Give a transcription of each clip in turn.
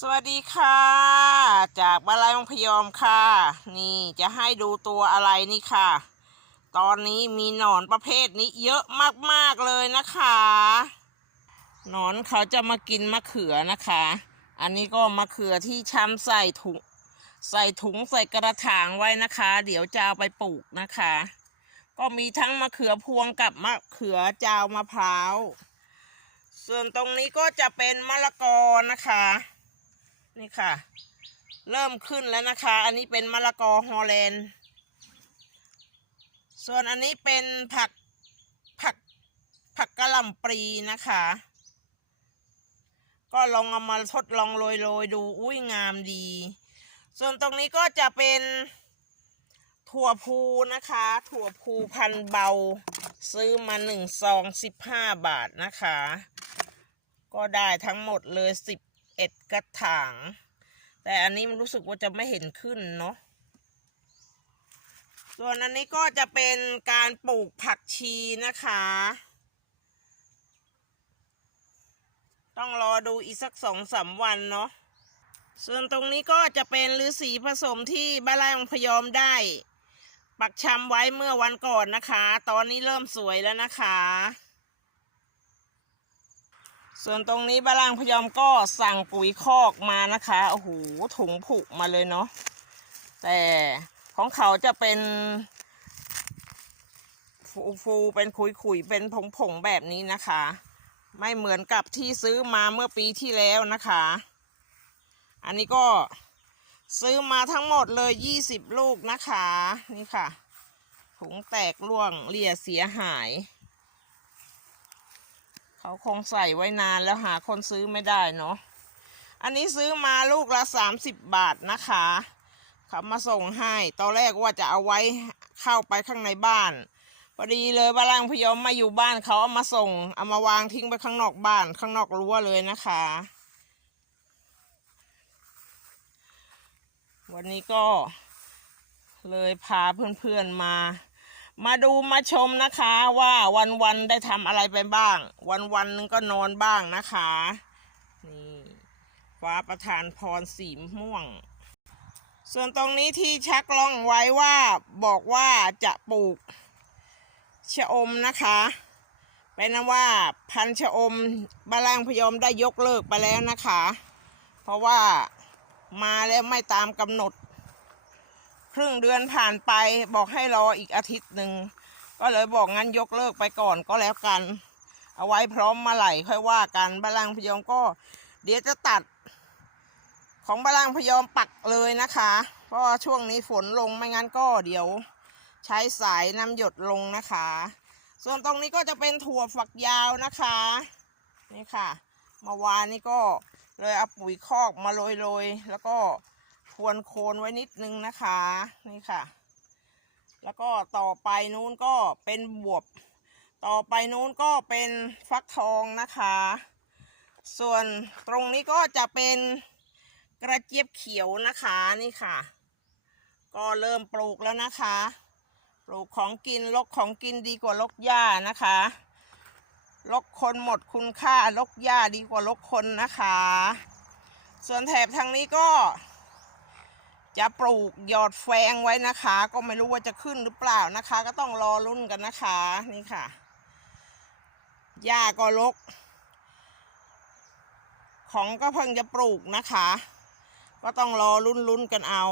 สวัสดีค่ะ จากบาลายมังพยอมค่ะ นี่จะให้ดูตัวอะไรนี่ค่ะ ตอนนี้มีหนอนประเภทนี้เยอะมากๆเลยนะคะหนอนเขาจะมากินมะเขือนะคะ อันนี้ก็มะเขือที่ช้ำใส่ถุงใส่ถุงใส่กระถางไว้นะคะ เดี๋ยวจะเอาไปปลูกนะคะ ก็มีทั้งมะเขือพวงกับมะเขือจาวมะพร้าว ส่วนตรงนี้ก็จะเป็นมะละกอนะคะ นี่ค่ะ เริ่มขึ้นแล้วนะคะ อันนี้เป็นมะละกอฮอลแลนด์ ส่วนอันนี้เป็นผักผักผักกะหล่ำปลีนะคะ ก็ลองเอามาทดลองโรยๆดูอุ้ยงามดี ส่วนตรงนี้ก็จะเป็นถั่วพูนะคะ ถั่วพูพันเบา ซื้อมาหนึ่งซองสิบห้าบาทนะคะ ก็ได้ทั้งหมดเลยสิบ เอ็ดกระถาง แต่อันนี้มันรู้สึกว่าจะไม่เห็นขึ้นเนาะส่วนอันนี้ก็จะเป็นการปลูกผักชีนะคะ ต้องรอดูอีกสักสองสามวันเนาะส่วนตรงนี้ก็จะเป็นฤาษีผสมที่บ้านไร่องพยอมได้ ปักชำไว้เมื่อวันก่อนนะคะ ตอนนี้เริ่มสวยแล้วนะคะ ส่วนตรงนี้บาลางพยอมก็สั่งปุ๋ยคอกมานะคะโอ้โหถุงผุมาเลยเนาะแต่ของเขาจะเป็นฟูฟูเป็นขุยขุยเป็นผงผงแบบนี้นะคะ ไม่เหมือนกับที่ซื้อมาเมื่อปีที่แล้วนะคะ อันนี้ก็ซื้อมาทั้งหมดเลยยี่สิบลูกนะคะ นี่ค่ะ ถุงแตกร่วงเลี่ยเสียหาย เขาคงใส่ไว้นานแล้วหาคนซื้อไม่ได้เนาะ อันนี้ซื้อมาลูกละสามสิบบาทนะคะ เขามาส่งให้ ตอนแรกว่าจะเอาไว้เข้าไปข้างในบ้าน พอดีเลยบาลังพยอมมาอยู่บ้านเขาเอามาส่ง เอามาวางทิ้งไปข้างนอกบ้าน ข้างนอกรั้วเลยนะคะ วันนี้ก็เลยพาเพื่อนๆมา มาดูมาชมนะคะว่าวันวันๆได้ทำอะไรไปบ้าง วันวันนึงก็นอนบ้างนะคะ นี่ฟ้าประทานพรสีม่วง ส่วนตรงนี้ที่ชักล่องไว้ว่าบอกว่าจะปลูกชะอมนะคะเป็นนว่าพันชะอมบาลางพยอมได้ยกเลิกไปแล้วนะคะ เพราะว่ามาแล้วไม่ตามกำหนด ครึ่งเดือนผ่านไปบอกให้รออีกอาทิตย์หนึ่งก็เลยบอกงั้นยกเลิกไปก่อนก็แล้วกัน เอาไว้พร้อมมาไหลค่อยว่ากันบาลังพยอมก็ เดี๋ยวจะตัด ของบาลังพยอมปักเลยนะคะเพราะช่วงนี้ฝนลงไม่งั้นก็เดี๋ยว ใช้สายน้ำหยดลงนะคะ ส่วนตรงนี้ก็จะเป็นถั่วฝักยาวนะคะนี่ค่ะเมาวานนี่ก็เลยเอาปุ๋ยคอกมาโรยๆแล้วก็ ทวนโคนไว้นิดนึงนะคะนี่ค่ะ แล้วก็ต่อไปนู้นก็เป็นบวบ ต่อไปนู้นก็เป็นฟักทองนะคะ ส่วนตรงนี้ก็จะเป็นกระเจี๊ยบเขียวนะคะนี่ค่ะ ก็เริ่มปลูกแล้วนะคะ ปลูกของกินลกของกินดีกว่าลกหญ้านะคะลกคนหมดคุณค่าลกหญ้าดีกว่าลกคนนะคะ ส่วนแถบทางนี้ก็ จะปลูกหยอดแฟงไว้นะคะ ก็ไม่รู้ว่าจะขึ้นหรือเปล่านะคะ ก็ต้องรอรุ่นกันนะคะนี่ค่ะหญ้าก็ลกของก็เพิ่งจะปลูกนะคะ ก็ต้องรอรุ่นรุ่นกันเอา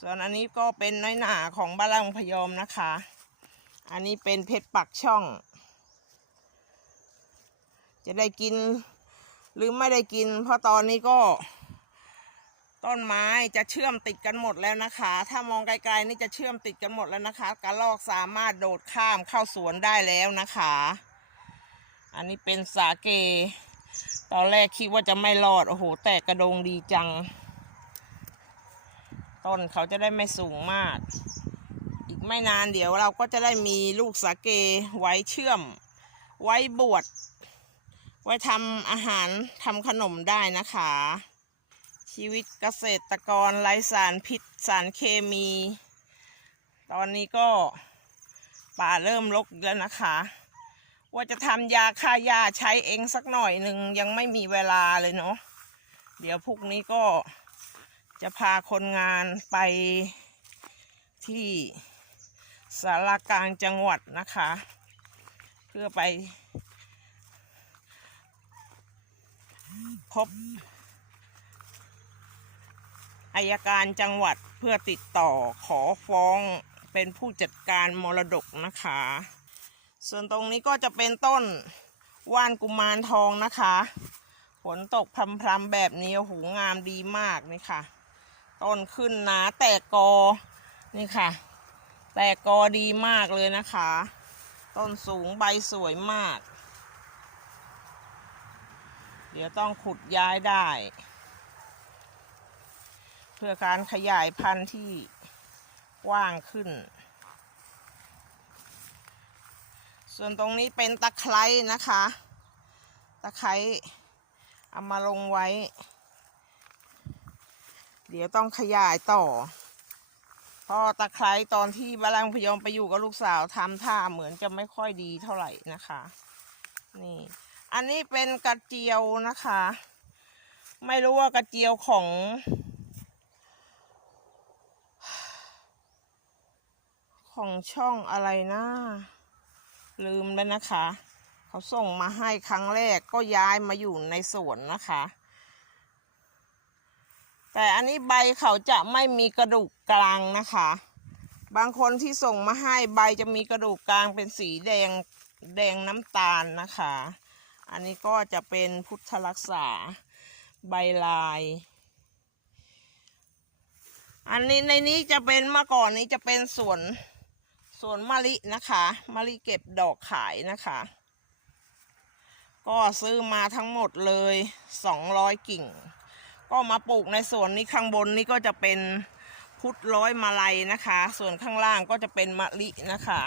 ส่วนอันนี้ก็เป็นน้อยหนาของบ้านลังพยอมนะคะ อันนี้เป็นเพชรปักช่อง จะได้กินหรือไม่ได้กิน เพราะตอนนี้ก็ ต้นไม้จะเชื่อมติดกันหมดแล้วนะคะ ถ้ามองไกลๆนี่จะเชื่อมติดกันหมดแล้วนะคะกระลอกสามารถโดดข้ามเข้าสวนได้แล้วนะคะ อันนี้เป็นสาเก ตอนแรกคิดว่าจะไม่รอด โอ้โห แตกกระดงดีจัง ต้นเขาจะได้ไม่สูงมาก อีกไม่นานเดี๋ยวเราก็จะได้มีลูกสาเกไว้เชื่อม ไว้บวชไว้ทำอาหารทำขนมได้นะคะ ชีวิตเกษตรกรไร้สารพิษสารเคมี ตอนนี้ก็ป่าเริ่มรกแล้วนะคะ ว่าจะทำยาฆ่าหญ้าใช้เองสักหน่อยหนึ่งยังไม่มีเวลาเลยเนาะเดี๋ยวพรุ่งนี้ก็จะพาคนงานไปที่สารกลางจังหวัดนะคะ เพื่อไปพบ อายการจังหวัดเพื่อติดต่อขอฟ้องเป็นผู้จัดการมรดกนะคะ ส่วนตรงนี้ก็จะเป็นต้นว่านกุมารทองนะคะ ฝนตกพรำๆแบบนี้โอ้โหงามดีมากนี่ค่ะ ต้นขึ้นหนาแตกกอ นี่ค่ะ แตกกอดีมากเลยนะคะ ต้นสูงใบสวยมาก เดี๋ยวต้องขุดย้ายได้ เพื่อการขยายพันธุ์ที่กว้างขึ้น ส่วนตรงนี้เป็นตะไคร้นะคะ ตะไคร้เอามาลงไว้ เดี๋ยวต้องขยายต่อเพราะตะไคร้ตอนที่บาลังพยอมไปอยู่กับลูกสาวทำท่าเหมือนจะไม่ค่อยดีเท่าไหร่นะคะ นี่ อันนี้เป็นกระเจียวนะคะ ไม่รู้ว่ากระเจียวของ ของช่องอะไรนะลืมแล้วนะคะ เขาส่งมาให้ครั้งแรกก็ย้ายมาอยู่ในสวนนะคะ แต่อันนี้ใบเขาจะไม่มีกระดูกกลางนะคะ บางคนที่ส่งมาให้ใบจะมีกระดูกกลางเป็นสีแดงแดงน้ำตาลนะคะ อันนี้ก็จะเป็นพุทธรักษาใบลาย อันนี้ในนี้จะเป็นเมื่อก่อนนี้จะเป็นสวน สวนมะลินะคะมะลิเก็บดอกขายนะคะ ก็ซื้อมาทั้งหมดเลยสองร้อยกิ่ง ก็มาปลูกในสวนนี้ข้างบนนี้ก็จะเป็นพุทธร้อยมาลัยนะคะ ส่วนข้างล่างก็จะเป็นมะลินะคะ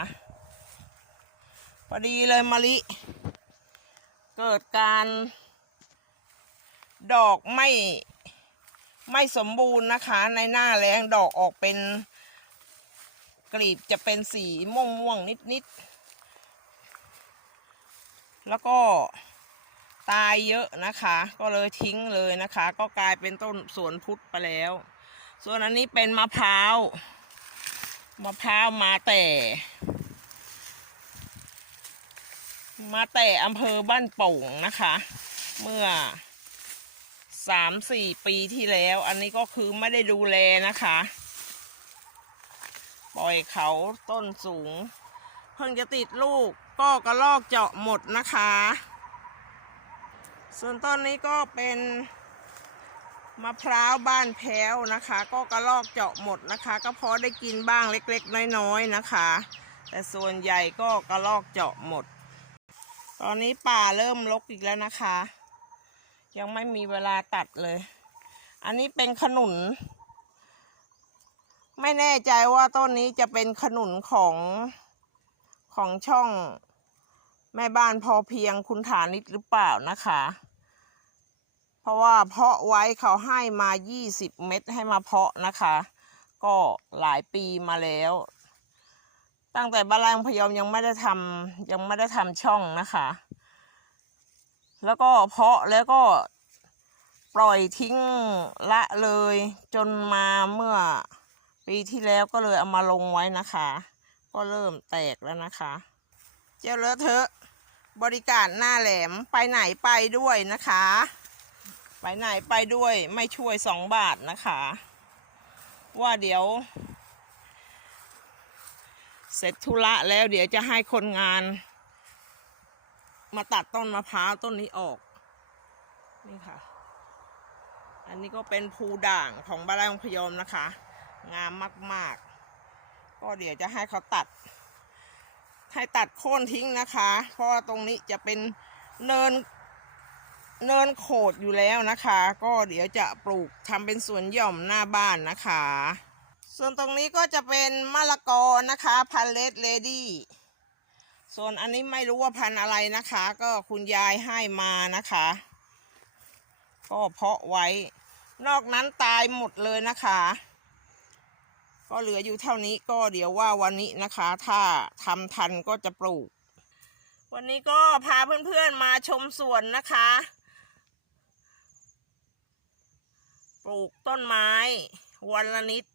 พอดีเลยมะลิ เกิดการดอกไม่ไม่สมบูรณ์นะคะ ในหน้าแรงดอกออกเป็น กลีบจะเป็นสีม่วงม่วงนิดนิดๆแล้วก็ตายเยอะนะคะ ก็เลยทิ้งเลยนะคะ ก็กลายเป็นต้นสวนพุทธไปแล้ว ส่วนอันนี้เป็นมะพร้าวมะพร้าวมาแต่ มาแต่อำเภอบ้านโป่งนะคะ เมื่อสามสี่ปีที่แล้ว อันนี้ก็คือไม่ได้ดูแลนะคะ ปล่อยเขาต้นสูง เพิ่งจะติดลูกก็กระลอกเจาะหมดนะคะ ส่วนต้นนี้ก็เป็นมะพร้าวบ้านแพ้วนะคะ ก็กระลอกเจาะหมดนะคะ ก็พอได้กินบ้างเล็กๆ น้อยๆนะคะ แต่ส่วนใหญ่ก็กระลอกเจาะหมด ตอนนี้ป่าเริ่มรกอีกแล้วนะคะ ยังไม่มีเวลาตัดเลย อันนี้เป็นขนุน ไม่แน่ใจว่าต้นนี้จะเป็นขนุนของของช่อง แม่บ้านพอเพียงคุณฐานิดหรือเปล่านะคะ เพราะว่าเพาะไว้เขาให้มา 20 เม็ดให้มาเพาะนะคะ ก็หลายปีมาแล้ว ตั้งแต่บ้านแรงพยอมยังไม่ได้ทำยังไม่ได้ทำช่องนะคะ แล้วก็เพาะแล้วก็ปล่อยทิ้งละเลยจนมาเมื่อ ปีที่แล้วก็เลยเอามาลงไว้นะคะ ก็เริ่มแตกแล้วนะคะ เจ้าเลอะเทอะ บริการหน้าแหลมไปไหนไปด้วยนะคะ ไปไหนไปด้วยไม่ช่วยสองบาทนะคะ ว่าเดี๋ยว เสร็จธุระแล้วเดี๋ยวจะให้คนงาน มาตัดต้นมะพร้าวต้นนี้ออก นี่ค่ะ อันนี้ก็เป็นภูด่างของบ้านไร่องพยอมนะคะ งามมาก ๆ ก็เดี๋ยวจะให้เขาตัด ให้ตัดโค่นทิ้งนะคะ เพราะว่าตรงนี้จะเป็นเนินเนินโขดอยู่แล้วนะคะ ก็เดี๋ยวจะปลูกทำเป็นสวนหย่อมหน้าบ้านนะคะ ส่วนตรงนี้ก็จะเป็นมะละกอนะคะพันเลดเลดี้ส่วนอันนี้ไม่รู้ว่าพันอะไรนะคะ ก็คุณยายให้มานะคะ ก็เพาะไว้ นอกนั้นตายหมดเลยนะคะ ก็เหลืออยู่เท่านี้ก็เดี๋ยวว่าวันนี้นะคะ ถ้าทำทันก็จะปลูก วันนี้ก็พาเพื่อนๆมาชมสวนนะคะ ปลูกต้นไม้ วันละนิด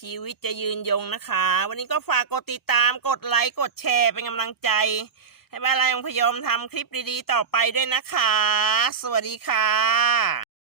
ชีวิตจะยืนยงนะคะ วันนี้ก็ฝากกดติดตามกดไลค์กดแชร์เป็นกำลังใจ ให้บ้านลายองพยอมทำคลิปดีๆ ต่อไปด้วยนะคะ สวัสดีค่ะ